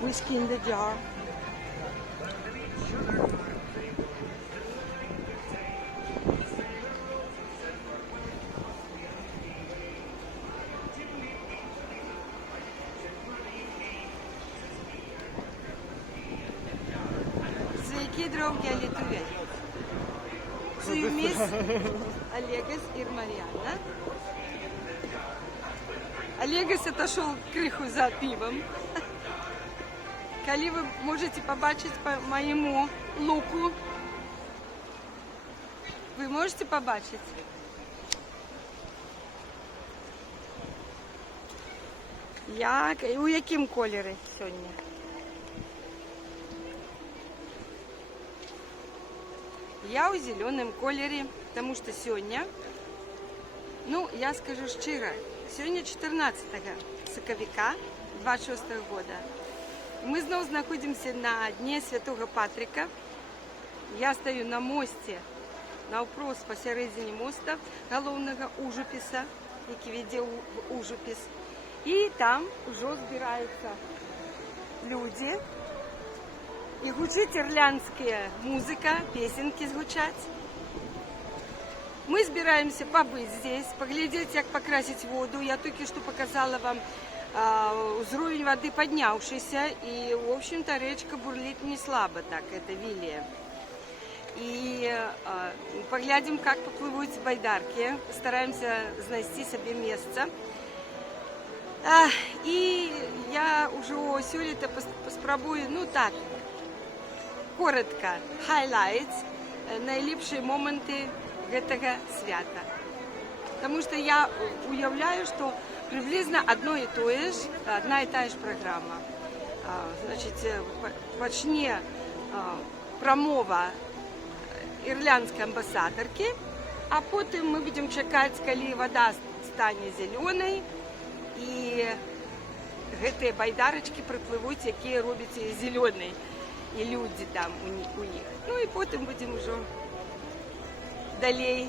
Whiskey in the jar. Sveiki, drauge lietuviai. Su jumis Олеgas и Марьяна. Олегас отошел крыху за пивом. Коли вы можете побачить по моему луку, вы можете побачить? У яким кольорі сьогодні? Я у зеленом кольорі, тому що сьогодні, я скажу щиро, сьогодні 14 соковика 26 года. Мы снова находимся на Дне Святого Патрика. Я стою на мосте, навпрост посередині моста, головного Ужупіса, який веде в Ужупіс. І там вже збираються люди. І гучить ірландська музика, песенки звучать. Мы собираемся побыть здесь, поглядеть, как покрасить воду. Я только что показала вам уровень воды поднявшийся, и, в общем-то, речка бурлит не слабо так, это Вилия. И поглядим, как поплывут байдарки, стараемся знайти себе место. И я уже сьогодні спробую, коротко, highlights, найліпші моменти этого свята. Потому что я уявляю, что приблизно одна и та же программа. Значит, почне промова ірландської амбасадорки, а потім ми будемо чекати, коли вода стане зеленою, і ці байдарочки припливуть, які робляться зелені, і люди там у них. Ну і потім будемо вже далі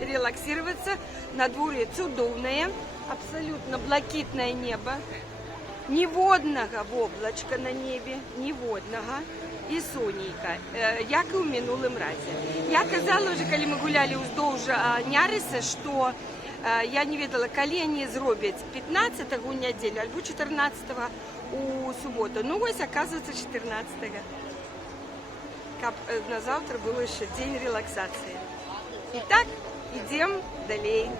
релаксироваться. На дворе чудовное, абсолютно блакитное небо, ни водного облачка на небе, ни водного, и сонейка, як і у минулым разі. Я казала вже, коли ми гуляли уздовж Няриса, що я не ведала, коли вони зроблять 15-го у неділю, або 14-го у суботу. Ну ось, оказывается, 14-го. На завтра был еще день релаксации. Итак, идем далее.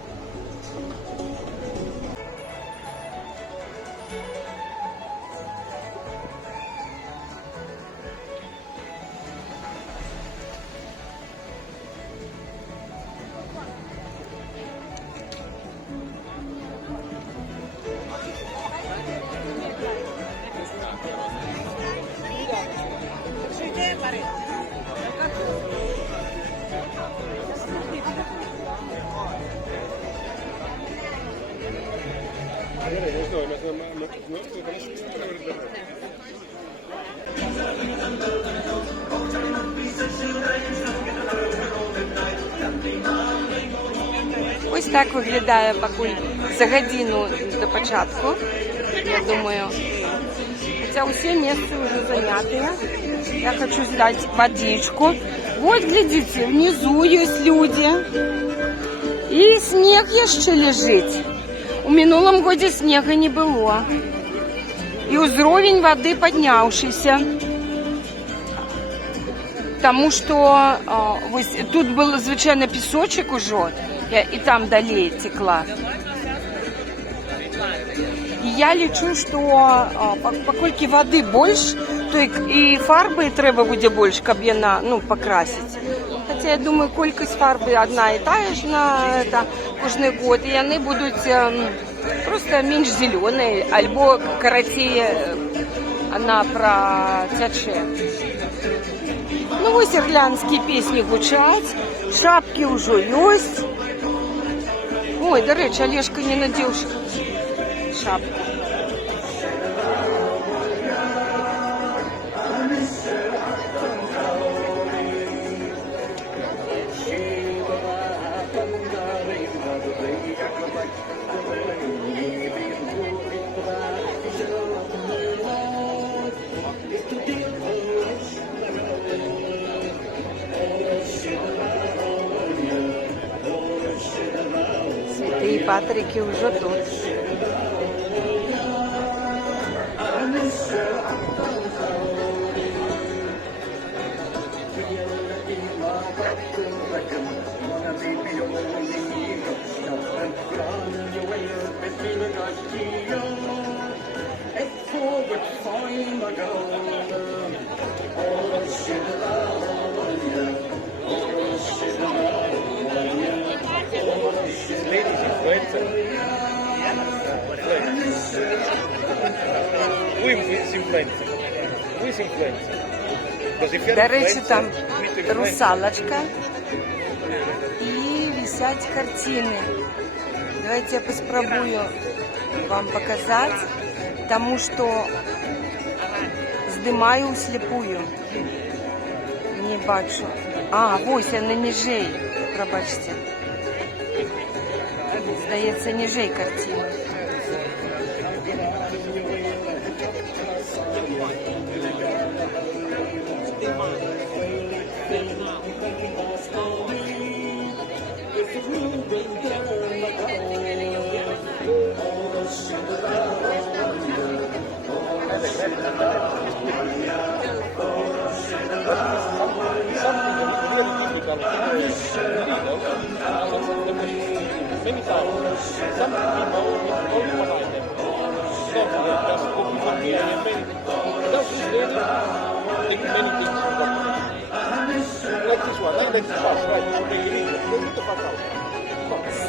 Ось так виглядає покуль за годину до початку, я думаю. Хотя все места уже заняты. Я хочу взять водичку. Вот, глядите, внизу есть люди. И снег еще лежит. У минулом году снега не было. И уровень воды поднявшийся. Потому что тут был звичайно песочек уже, и там далее текла. И я лечу, что покольки воды больше, то и фарби треба буде больше, как ее покрасить. Хотя я думаю, колькость фарби одна и та же на кожний год, и они будут просто меньше зеленые, альбо коротее она протече. Ну ось ірландські пісні гучать, шапки уже есть. Ой, до речі, Олежка не надел шапку. Патрики вже тут. До речі, там русалочка і висять картини. Давайте я попробую вам показать, потому что здимаю вслепую. Не бачу. А, ось я на ніжей, пробачте. Здається, ніжей картини.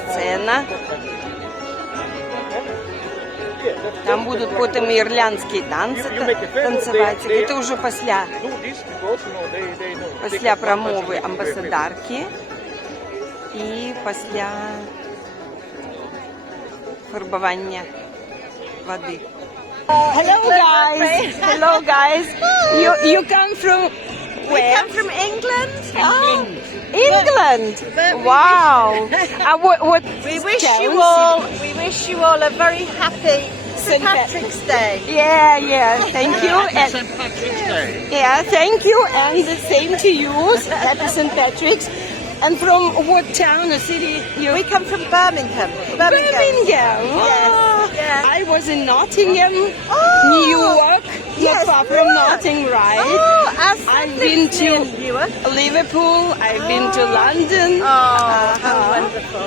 Сцена. Там будут потом ирландские танцы танцевать. Это уже після промови амбасадарки и після фарбування воды. Hello guys. Hello guys. You come from where? We come from England. Oh, England. Wow. What We wish you all a very happy St. Patrick's Day. Yeah. Thank you. And St. Patrick's Day. yeah, thank you. And the same to you. Happy St. Patrick's. And from what town or city? We come from Birmingham. Birmingham. Oh, yes. I was in Nottingham, New York. Not Yes, far from Newark. Nottingham, right? Oh, as I've been to Newark. Liverpool. I've been to London. Oh, how wonderful.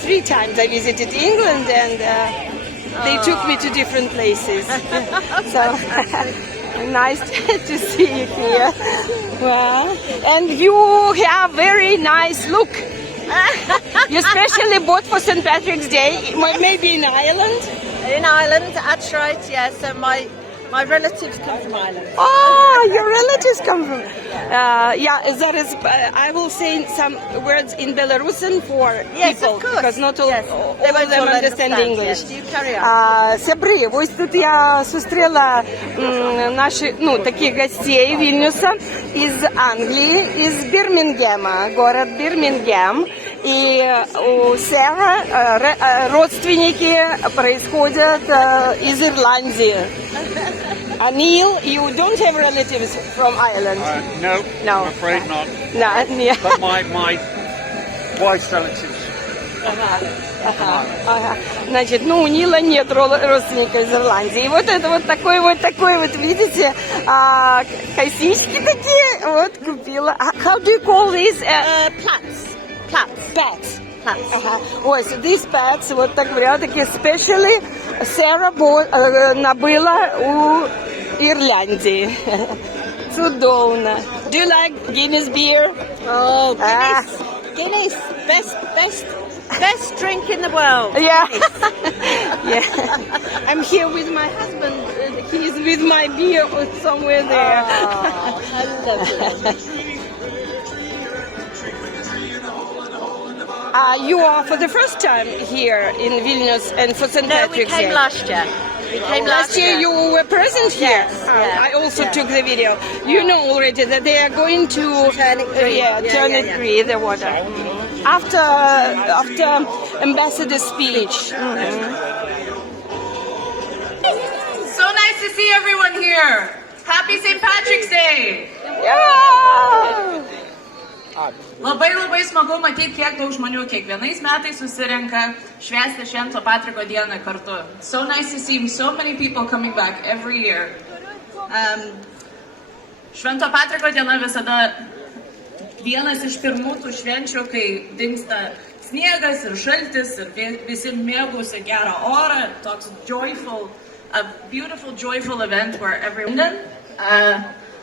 3 times I visited England, and they took me to different places. So nice to see you here. Well, and you have very nice look. You specially bought for St. Patrick's Day, maybe in Ireland? In Ireland, that's right, yes. So my relatives come from Ireland. Oh, your relatives come from. Yeah, that is. I will say some words in Belarusian for Yes, people of course. because not all, Yes. all They of won't them all understand English. Yes, you carry on. Сябри, ось тут я зустріла наших, таких гостей Вильнюса из Англии, из Бирмингема, город Бирмингем. И у Сэра родственники происходят из Ирландии. Neil, you don't have relatives from Ireland? No, No. I'm afraid not. No, yeah. But my wife's relatives. Ага. Значит, у Нила нет родственников из Ирландии. И вот это вот такой, видите, косички такие, вот купила. How do you call these? Pats. Ага. Ось, these pats, вот так говорят, такие specially Sarah набила у Ирландии. Чудовно. Do you like Guinness beer? Oh, Guinness. Best drink in the world. Yeah. Yeah. I'm here with my husband. He's with my beer somewhere there. Oh, how lovely. You are for the first time here in Vilnius and for St. No, we Patrick's came Day. last year. We came Last year you were present here. Yes, yeah, I also yeah. took the video. You know already that they are going to Turn it green. turn it green, the water. After ambassador's speech. So nice to see everyone here. Happy St. Patrick's Day. Yeah. Labai labai smagu matyti, kiek daug žmonių kiekvienais metais susirenka švęsti Švento Patriko dieną kartu. So nice to see so many people coming back every year. Švento Patriko diena visada vienas iš pirmų tų švenčių, kai dingsta sniegas ir šaltis ir visi mėgausi gerą orą. Toks joyful, a beautiful, joyful event where everyone...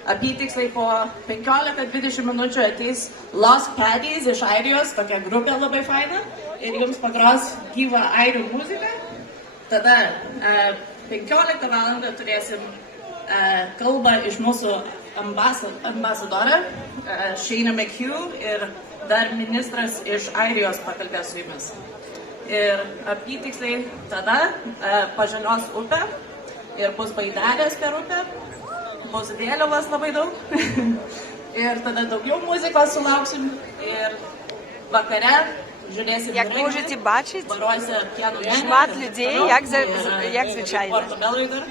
Apytiksliai po 15-20 minučių ateis Lost Paddies iš Airijos, tokia grupė labai faina, ir jums pagros gyvą airių muziką. Tada 15 valandą turėsim kalbą iš mūsų ambasadorą, Shana McHugh, ir dar ministras iš Airijos pakalbės su jumis. Ir apytiksliai tada pažalios upė ir bus baidelės per upę. Bus vėliavas labai daug ir tada daugiau muzikos sulauksim ir vakare žiūrėsim Як можете бачити, baruose pieno шмат людей, як звичайно. Portobello dar.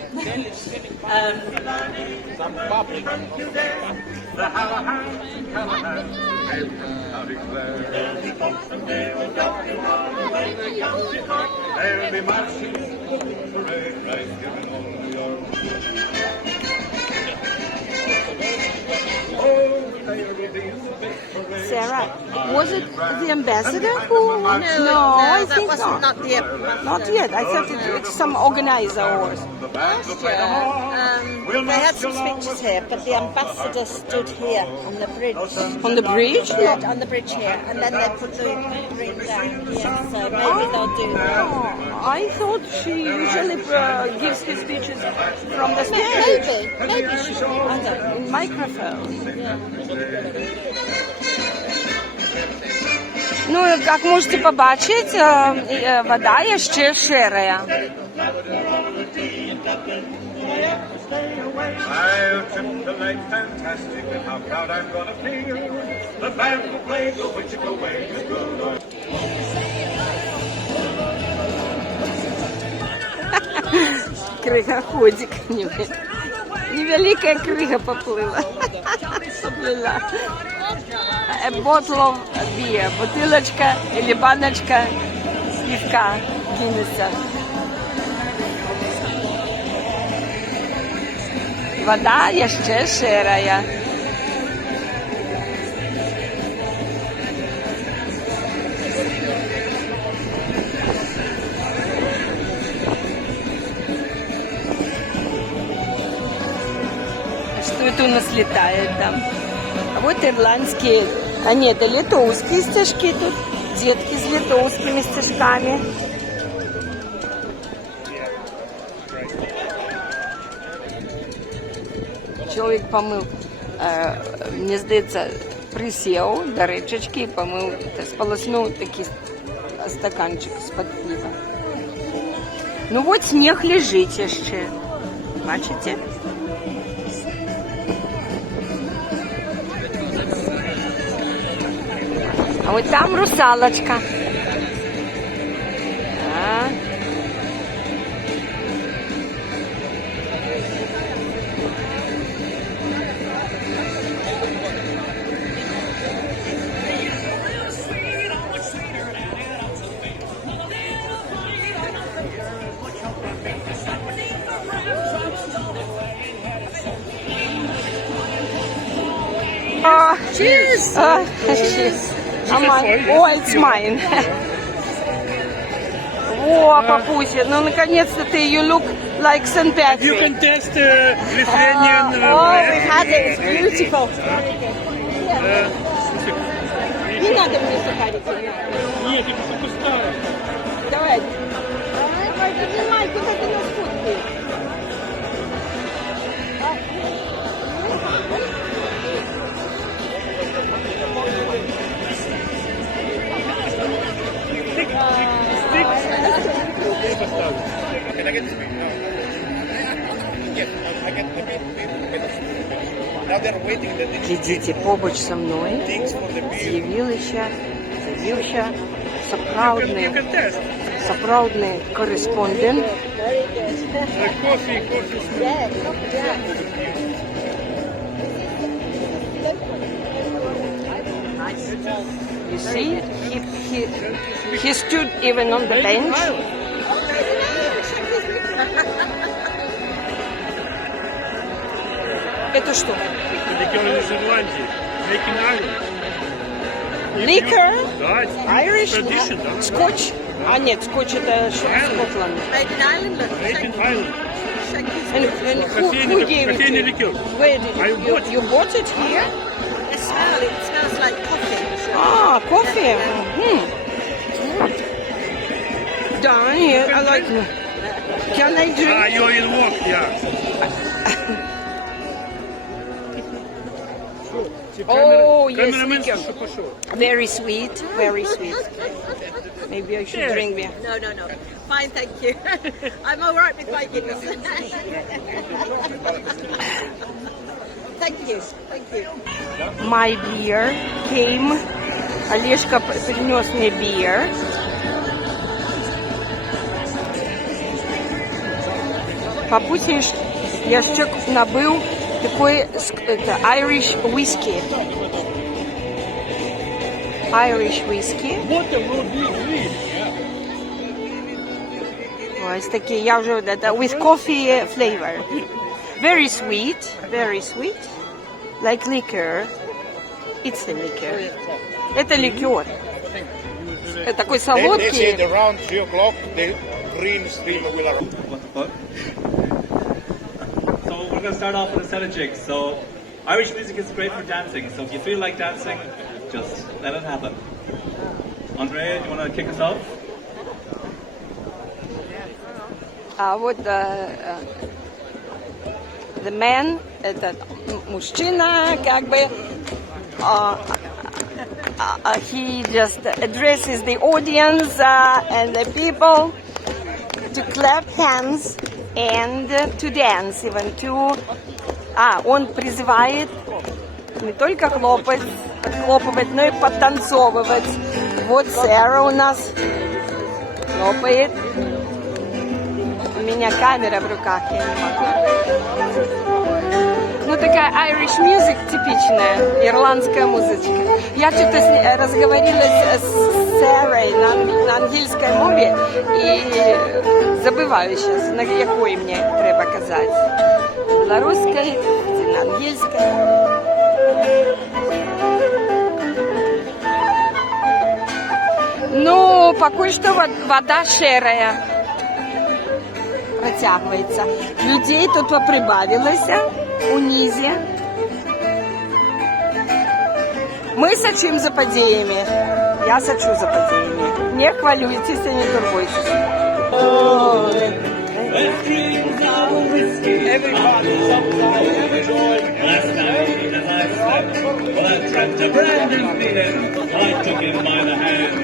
Sarah, was it the ambassador who? No, I think not. Not the ambassador. Not yet. I thought it's some organizer or. Last year, they had some speeches here, but the ambassador stood here on the bridge. On the bridge? Yeah, on the bridge here, and then they put the ring down here, so maybe they'll do that. Oh, I thought she usually gives her speeches from the stage. Maybe she will. I don't know. In microphone. Ну, як можете побачити, вода є ще ширая. I'll trip the night fantastic and how proud I'm gonna feel. The band will play the Wichita way to go. Крыгоходик. Невеликая крыга поплыла. Поплыла. A bottle of beer. Бутылочка или баночка пивка Гиннесса. Вода jeszcze ширая. Что это у нас летает там? А вот ирландские, а нет, это литовские стежки тут. Детки с литовскими стежками. Чоловік помив, мені здається, присів до річечки і помив, сполоснув такий стаканчик з-під пива. Ну от сніг лежить ще. Бачите? А от там русалочка. А. Cheers! Cheers! О, it's mine. О, папуся, ну наконец-то ты, you look like St. Patrick. You can taste Lithuanian Oh, we've had it. It's beautiful. Не надо мне сухарики. Нет, это пустая. Давай. Давай, поднимай, куда ты нас фоткаешь? Глядите, побач со мною з'явився справжній кореспондент. You see, he stood even on the bench. Это что? Ликер из Ирландии. Making Ireland. Liquor? Да, Irish? tradition, да. Скотч? А нет, скотч это Скотланд. Making Island, look. Making Ireland. And who gave it to Кофейный you? ликер. Where did I you bought it. you bought it here? The smell, it smells like coffee. Ah, coffee. Down here, I like. Can I drink? Ah, you're in work, yeah. Oh, yes, Cameraman liquor. что пошел. Very sweet, very sweet. Maybe I should drink beer. No. Fine, thank you. I'm all right with my Guinness. Thank you. My beer came. Олежка принес мне beer. По пути я ще набыл такой это, Irish whiskey. Irish whiskey. Ось такие, я уже это with coffee flavor. Very sweet, like liquor. It's a liquor. Это ликер. Это такой They say солодкий. around 3 o'clock the green stream will arrive. So we're going to start off with a set of jigs. So Irish music is great for dancing. So if you feel like dancing, just let it happen. Andrea, do you want to kick us off? А вот the man, это мужчина, как бы, he just addresses the audience and the people to clap hands and to dance, even to... он призывает не только хлопать, но и подтанцовывать. Вот Сэра у нас хлопает. У меня камера в руках, я не могу. Ну, такая Irish music типичная, ирландская музычка. Я что-то разговорилась с Сэрой на англійській мові і забиваю зараз, на якої мені треба казати. Білоруської, на англійській. Ну, поки що вода шерая. Протягивается. Людей тут поприбавилося у низі. Ми сачим за подіями. Я сачу за подіями. Не хвилюйтеся, не турбуйтесь. Last night, as I slept, well, I dreamt a brand new feeling. I took him by the hand.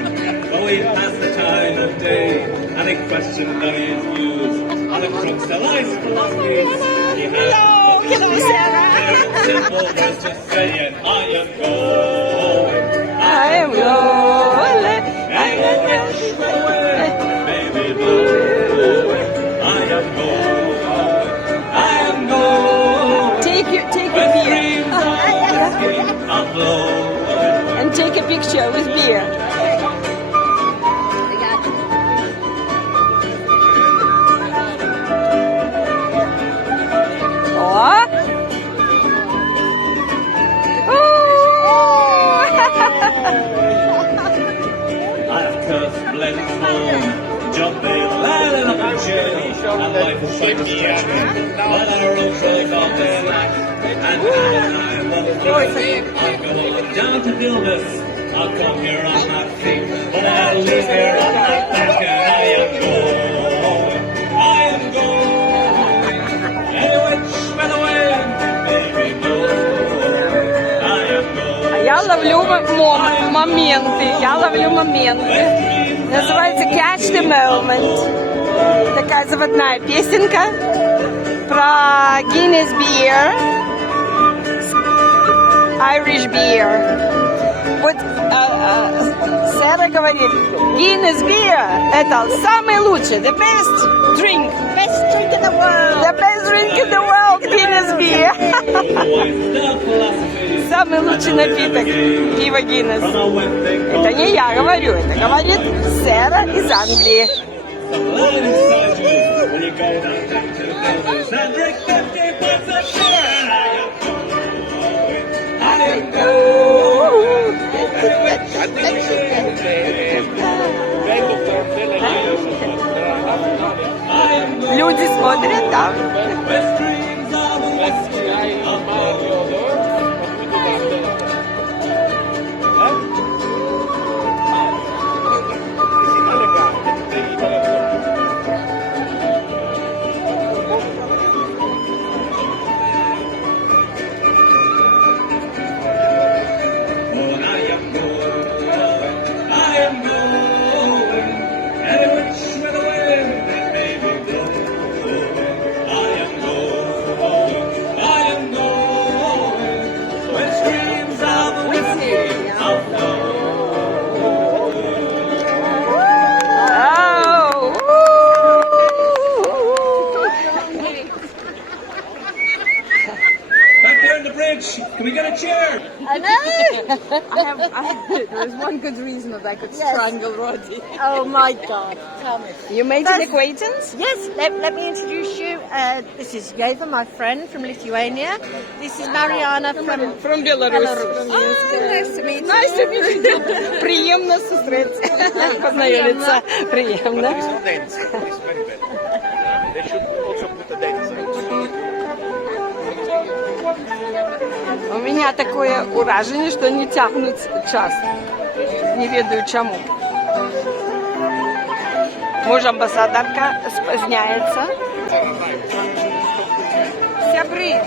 But we passed the time of day, and he questioned on his views on the crux of life's philosophies. He had Hello, Sarah. simple as just saying, I am going. I am lonely. Baby blue, I am going. I am going. Take your beer. I'm blowing. And take a picture with beer. О! I've cursed blended form, jumping, landing up a journey, and life is like me at me. But I rose like all day night, and I walk through. I'll go down to Vilnius, I'll come here on my feet, but I'll leave here on my back, and I am going. I am going. Any which way the wind, baby, go. I am going. Я ловлю моменты. Называется Catch the Moment. Такая заводная песенка про Guinness Beer, Irish Beer. Вот Сэра говорит, Guinness Beer это самый лучший, the best drink. Best drink in the world. The best drink in the world, Guinness Beer. Always the philosophy. So самый лучший напиток пива Гиннес. Это не я говорю, это говорит Сэра из Англии. Люди смотрят, да. Can we get a chair? I know. There's one good reason that I could Yes. strangle Roddy. Oh my God. Tell me. You made an That's- acquaintance? Yes, let me introduce you. This is Yeva, my friend from Lithuania. This is Mariana from Belarus. Nice to meet you. Nice to meet you. Приємно зустрітися. Познайомитися. Приємно. Dance. It's very bad. They should also put a dance. У меня такое уражение, что они тягнут час. Не ведаю чому. Може, амбасадорка спозняется. Сябры,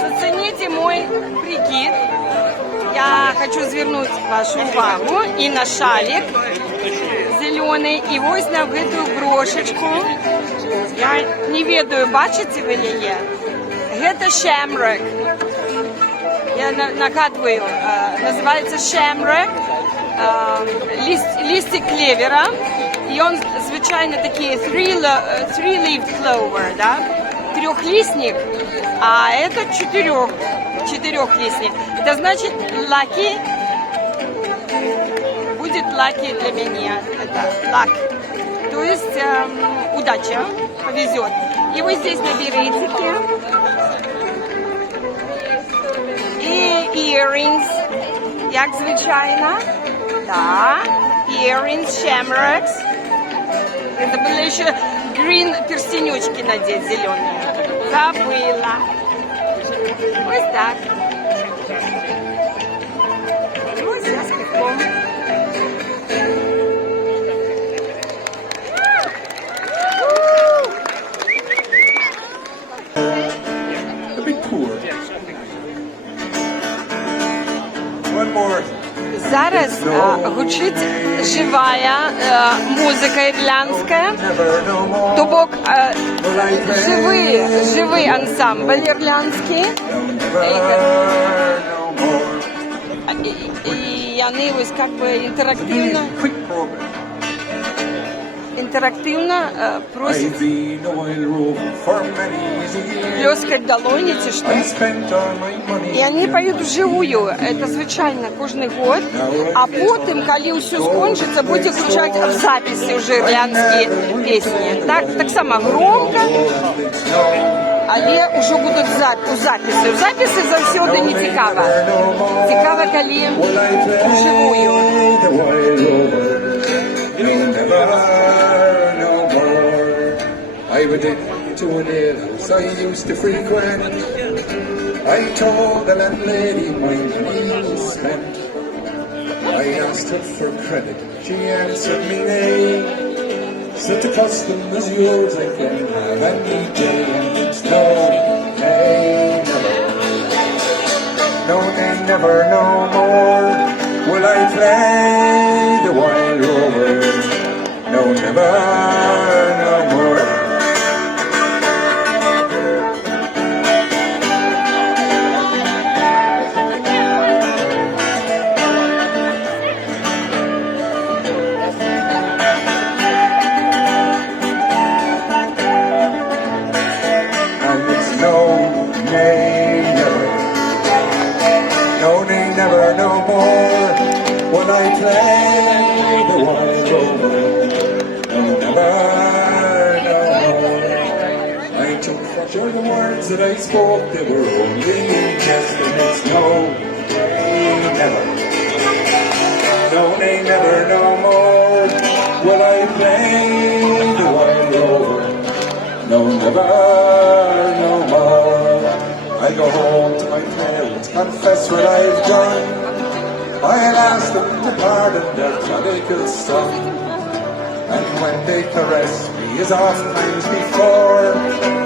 зацените мой прикид. Я хочу звернуть вашу увагу и на шалик зеленый, і ось на эту брошечку. Я не ведаю, бачите ви її? Это shamrock. Я нагадываю, называется shamrock, листик клевера, и он звичайно такие three-leaf clover, да, трехлистник, а это четырехлистник. Это значит lucky, будет lucky для меня, это luck, то есть удача, повезет. И вы здесь на беретике. І earrings, як звичайно. Да, earrings, shamrocks. Это были еще green перстенечки надеть, зеленые. Забыла. Вот так. Вот сейчас пивком. A bit poor. One more. Зараз гучить живая музика ірландська. Never no more. Тобок Will I живий ансамбль ірландський. never no more. І вони ось як би інтерактивно Quick program. просять I've been a wild rover for many years. плескать долоні ці що. I spent all my money. І вони поють вживую, це звичайно кожен год, а потім, коли все скончиться, буде включати в записи вже ірландські пісні. Так само громко, але вже будуть у записи. У записи завжди не цікаво. Цікаво, коли вживую. The wild rover. No, never no more. I went into an alehouse I used to frequent. I told the landlady my money was spent. I asked her for credit, she answered me nay. Said the custom is yours, I can have any day. And it's no, nay, never. No, nay, never, no more. Will I play the wild rover? No, never, no more. took for sure the words that I spoke, they were only in jest, and it's no, nay, never. No, nay, never, no more will I play the wild rover. No, never, no more. I go home to my parents, confess what I've done. I'll ask them to pardon their prodigal son. And when they caress me as oft times before,